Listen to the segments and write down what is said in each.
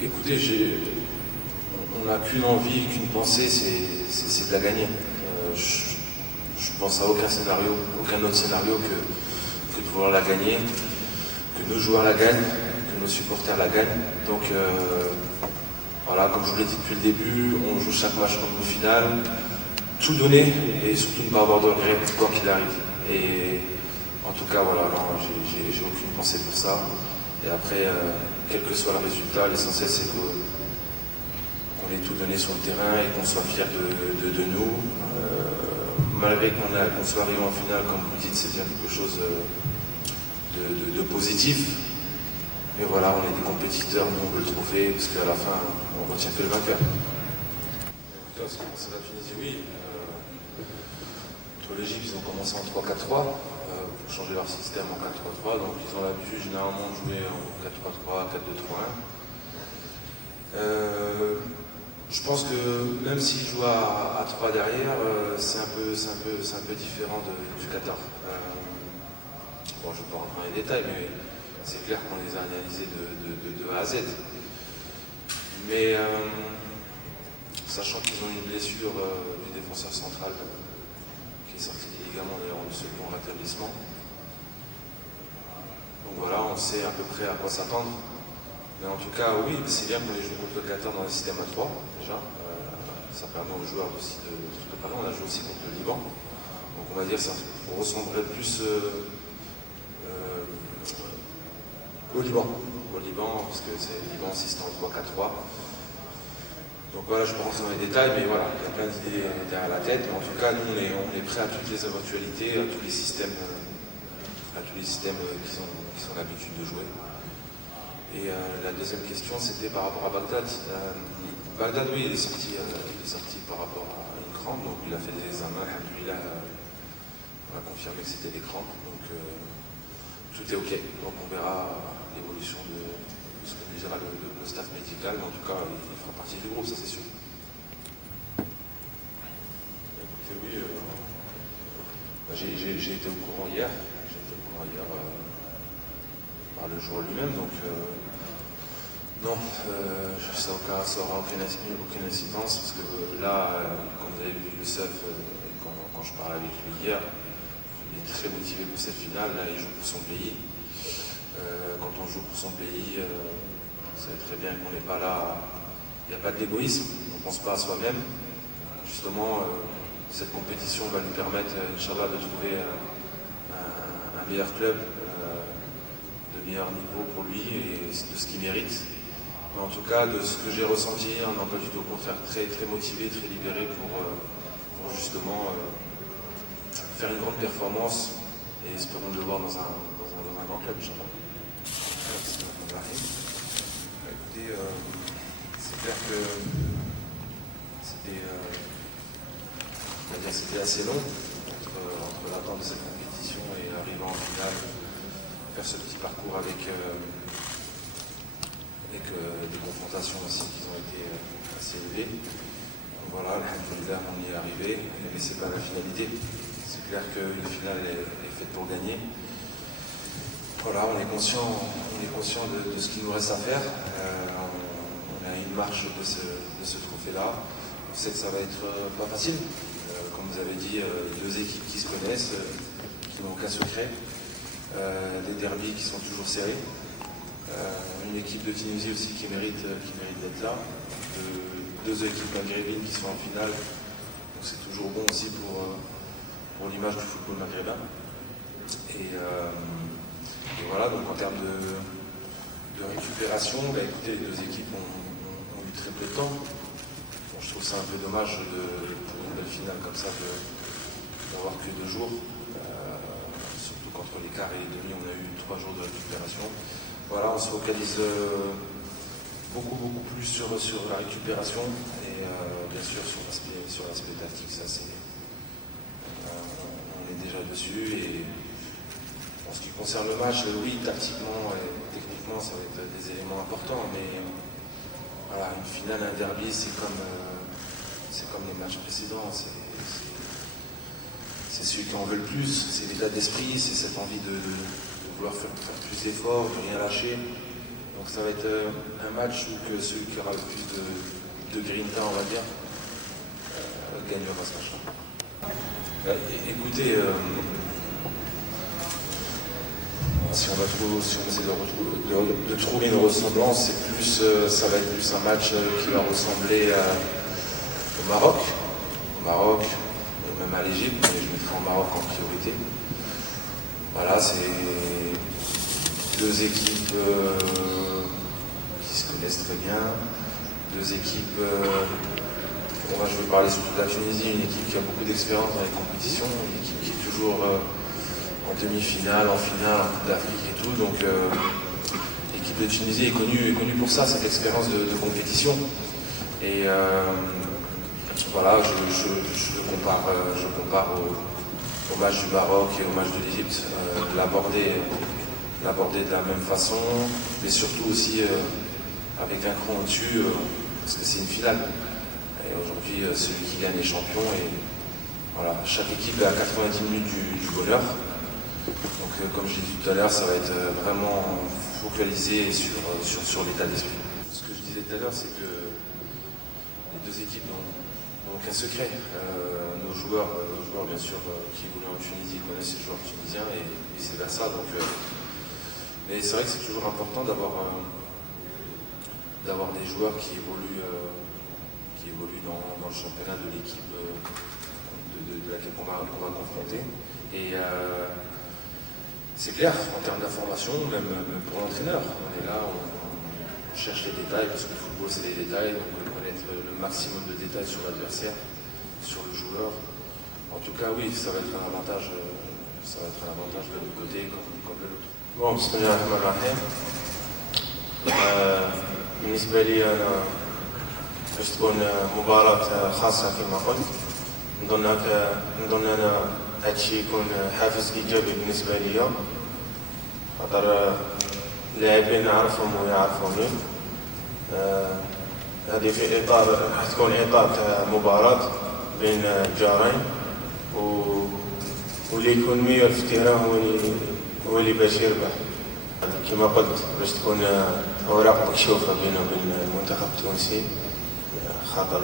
Écoutez, on n'a qu'une envie, qu'une pensée, c'est de la gagner. Je pense à aucun scénario, aucun autre scénario que de vouloir la gagner, que nos joueurs la gagnent, que nos supporters la gagnent. Donc voilà, comme je vous l'ai dit depuis le début, on joue chaque match comme une finale, tout donner et surtout ne pas avoir de regrets quoi qu'il arrive. Et en tout cas, voilà, j'ai aucune pensée pour ça. Et après, quel que soit le résultat, l'essentiel c'est qu'on ait tout donné sur le terrain et qu'on soit fiers de nous. Malgré qu'on soit arrivé en finale, comme vous dites, c'est bien quelque chose de positif. Mais voilà, on est des compétiteurs, nous on veut le trophée, parce qu'à la fin, on retient que le vainqueur. En ce qui concerne la Tunisie, oui. Contre l'Égypte, ils ont commencé en 3-4-3. Pour changer leur système en 4-3-3, donc ils ont l'habitude généralement de jouer en 4-3-3, 4-2-3-1. Je pense que même s'ils jouent à 3 derrière, c'est un peu différent du Qatar. Bon, je ne vais pas rentrer dans les détails, mais c'est clair qu'on les a analysés de A à Z. Mais sachant qu'ils ont une blessure du défenseur central qui est sorti des ligaments d'ailleurs en second rétablissement. Donc voilà, on sait à peu près à quoi s'attendre. Mais en tout cas, oui, c'est bien qu'on ait joué contre le Qatar dans le système à 3, déjà. Ça permet aux joueurs aussi de se préparer. On a joué aussi contre le Liban. Donc on va dire que ça ressemblerait plus au Liban. Au Liban, parce que c'est le Liban système en 3-4-3. Donc voilà, je ne vais pas rentrer dans les détails, mais voilà, il y a plein d'idées derrière la tête. Mais en tout cas, nous, on est prêts à toutes les éventualités, à tous les systèmes qu'ils ont l'habitude de jouer. Et la deuxième question, c'était par rapport à Bagdad. Bagdad, oui, il est sorti par rapport à une crampe, donc il a fait des examens, lui, on a confirmé que c'était des crampes, donc tout est OK. Donc on verra l'évolution de ce que nous dira le staff médical, mais en tout cas, il fera partie du groupe, ça c'est sûr. Écoutez, oui, j'ai été au courant hier. Par le joueur lui-même, donc non, ça n'aura aucune incidence, parce que là, comme vous avez vu Youssef, quand je parlais avec lui hier, il est très motivé pour cette finale, là il joue pour son pays. Quand on joue pour son pays, vous savez très bien qu'on n'est pas là, il n'y a pas d'égoïsme, on ne pense pas à soi-même. Justement, cette compétition va lui permettre, Inch'Allah, de trouver un meilleur club, de meilleur niveau pour lui et de ce qu'il mérite. Mais en tout cas, de ce que j'ai ressenti, on n'a pas du tout, au contraire, très, très motivé, très libéré pour justement faire une grande performance et espérons le voir dans un grand club, Inch'Allah. Écoutez, c'est clair que c'était assez long entre l'attente de cette compétition et arriver en finale, faire ce petit parcours avec des confrontations aussi qui ont été assez élevées. Donc voilà, alhamdoulilah, on y est arrivé, mais c'est pas la finalité. C'est clair qu'une finale est faite pour gagner. Voilà, on est conscient de ce qu'il nous reste à faire. On a une marche de ce trophée-là. On sait que ça va être pas facile. Comme vous avez dit, deux équipes qui se connaissent, qui n'ont aucun secret. Des derbys qui sont toujours serrés. Une équipe de Tunisie aussi qui mérite d'être là. Deux équipes maghrébines qui sont en finale. Donc c'est toujours bon aussi pour l'image du football maghrébin. Et voilà, donc en termes de récupération, écoutez, les deux équipes ont eu très peu de temps. Bon, je trouve ça un peu dommage pour une belle finale comme ça d'avoir que 2 jours. Surtout qu'entre les quarts et les demi, on a eu 3 jours de récupération. Voilà, on se focalise beaucoup plus sur la récupération et bien sûr sur l'aspect tactique, ça c'est on est déjà dessus. Et en ce qui concerne le match, oui, tactiquement et techniquement ça va être des éléments importants, mais voilà, une finale, un derby, c'est comme les matchs précédents, c'est celui qui en veut le plus, c'est l'état d'esprit, c'est cette envie de vouloir faire plus d'efforts, de rien lâcher. Donc ça va être un match où que celui qui aura le plus de grinta, on va dire, gagnera ce match-là. Écoutez, si on essaie de trouver une ressemblance, c'est plus, ça va être plus un match qui va ressembler au Maroc, même à l'Égypte, mais je mettrai au Maroc en priorité. Voilà, c'est deux équipes qui se connaissent très bien, deux équipes, je vais parler surtout de la Tunisie, une équipe qui a beaucoup d'expérience dans les compétitions, une équipe qui est toujours en demi-finale, en finale, en Coupe d'Afrique et tout, donc l'équipe de Tunisie est connue pour ça, cette expérience de compétition. Et voilà, je compare au match du Maroc et au match de l'Égypte, l'aborder de la même façon, mais surtout aussi avec un cran au-dessus, parce que c'est une finale. Et aujourd'hui, celui qui gagne est champion, et voilà, chaque équipe est à 90 minutes du bonheur. Donc comme je l'ai dit tout à l'heure, ça va être vraiment focalisé sur l'état d'esprit. Ce que je disais tout à l'heure, c'est que les deux équipes n'ont aucun secret. Nos joueurs, bien sûr, qui évoluent en Tunisie connaissent les joueurs tunisiens et vice versa. Mais c'est vrai que c'est toujours important d'avoir des joueurs qui évoluent dans le championnat de l'équipe de laquelle on va confronter. Et c'est clair, en termes d'information, même pour l'entraîneur, on est là, on cherche les détails, parce que le football c'est des détails, donc on veut connaître le maximum de détails sur l'adversaire, sur le joueur. En tout cas, oui, ça va être un avantage de l'autre côté comme de l'autre. Bon, بسم الله الرحمن الرحيم. بالنسبة لي أنا باش تكون مباراة خاصة كما قلت، نظن أنا هادشي يكون حافز إيجابي بالنسبة ليا، خاطر اللاعبين نعرفهم ويعرفوني. هذه في إطار راح تكون إطار مباراة بين جارين، واللي يكون ميور في التيران هو اللي باش يربح. كما قلت باش تكون أوراق مكشوفة بينه وبين المنتخب التونسي، خاطر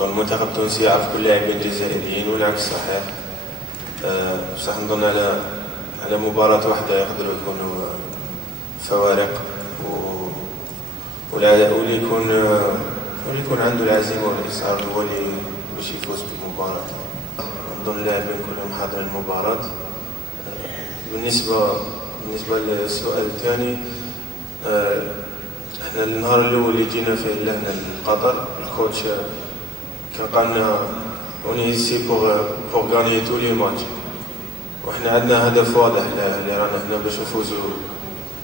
المنتخب التونسي يعرف كل اللاعبين الجزائريين والعكس صحيح. بصح نظن على مباراة واحدة يقدروا يكونوا فوارق، واللي يكون عنده العزيمة والإصرار هو اللي باش يفوز بالمباراة. نظن اللاعبين كلهم حاضرين المباراة. بالنسبة للسؤال الثاني، احنا النهار الأول اللي جينا فيه لهنا لقطر، الكوتش كان قالنا on est ici pour gagner tous les matchs، واحنا عندنا هدف واضح اللي رانا هنا باش نفوزوا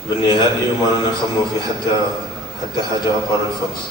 بالنهائي، وما رانا نخمموا في حتى حاجة أقل الفوز.